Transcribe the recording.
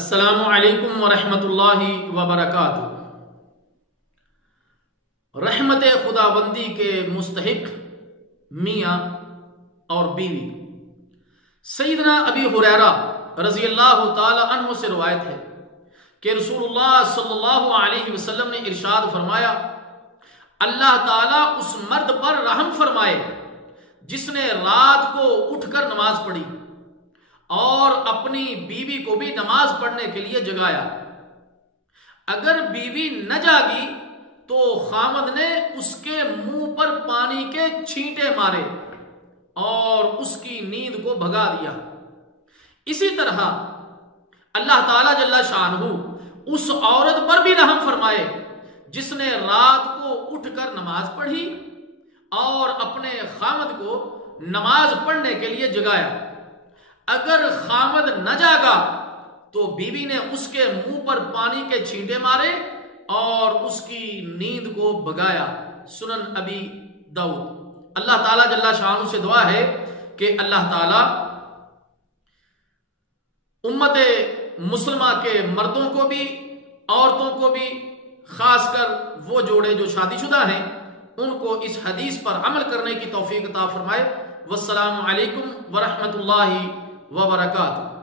السلام علیکم ورحمت اللہ وبرکاتہ۔ رحمت خداوندی کے مستحق میاں اور بیوی سیدنا ابی ہریرہ رضی اللہ تعالی عنہ سے روایت ہے کہ رسول اللہ صلی اللہ علیہ وسلم نے ارشاد فرمایا، اللہ تعالیٰ اس مرد پر رحم فرمائے جس نے رات کو اٹھ کر نماز پڑھی اور اپنی بیوی کو بھی نماز پڑھنے کے لیے جگایا۔ اگر بیوی نہ جاگی تو خاوند نے اس کے منہ پر پانی کے چھینٹے مارے اور اس کی نیند کو بھگا دیا۔ اسی طرح اللہ تعالیٰ جل شانہ اس عورت پر بھی رحم فرمائے جس نے رات کو اٹھ کر نماز پڑھی اور اپنے خاوند کو نماز پڑھنے کے لیے جگایا۔ اگر خاوند نہ جاگا تو بیوی نے اس کے منہ پر پانی کے چھینٹے مارے اور اس کی نیند کو بھگایا۔ سنن ابی داؤد۔ اللہ تعالیٰ جل شانہ سے دعا ہے کہ اللہ تعالیٰ امت مسلمہ کے مردوں کو بھی عورتوں کو بھی، خاص کر وہ جوڑے جو شادی شدہ ہیں، ان کو اس حدیث پر عمل کرنے کی توفیق عطا فرمائے۔ والسلام علیکم ورحمت اللہ وبرکاتہ۔